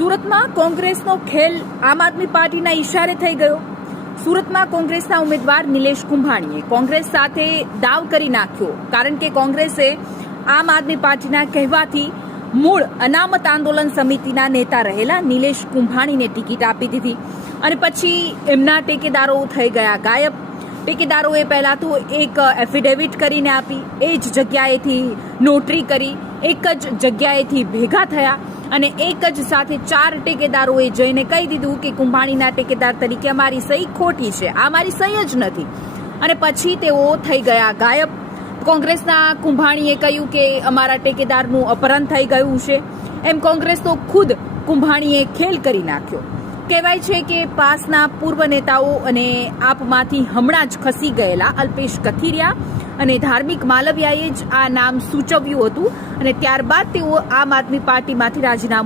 સુરતમાં કોંગ્રેસનો ખેલ આમ આદમી પાર્ટીના ઇશારે થઈ ગયો। સુરતમાં કોંગ્રેસના ઉમેદવાર નિલેશ કુંભાણીએ કોંગ્રેસ સાથે દાવ કરી નાખ્યો, કારણ કે કોંગ્રેસે આમ આદમી પાર્ટીના કહેવાથી મૂળ અનામત આંદોલન સમિતિના નેતા રહેલા નિલેશ કુંભાણીને ટિકિટ આપી દીધી અને પછી એમના ટેકેદારો થઈ ગયા ગાયબ। ટેકેદારોએ પહેલા તો એક એફિડેવિટ કરીને આપી, એ જ જગ્યાએથી નોટરી કરી, એક જ જગ્યાએથી ભેગા થયા અને એક જ સાથે 4 ટેકેદારોએ જઈને કહી દીધું કે કુંભાણીના ટેકેદાર તરીકે અમારી સહી ખોટી છે, આ મારી સહી જ નથી, અને પછી તેઓ થઈ ગયા ગાયબ। કોંગ્રેસના કુંભાણીએ કહ્યું કે અમારા ટેકેદારનું અપહરણ થઈ ગયું છે, એમ કોંગ્રેસ તો ખુદ કુંભાણીએ ખેલ કરી નાખ્યો। કહેવાય છે કે પાસના પૂર્વ નેતાઓ અને આપમાંથી હમણાં જ ખસી ગયેલા અલ્પેશ કથિરિયા અને ધાર્મિક માલવિયાએ જ આ નામ સૂચવ્યું હતું અને ત્યારબાદ તેઓ આમ આદમી પાર્ટીમાંથી રાજીનામું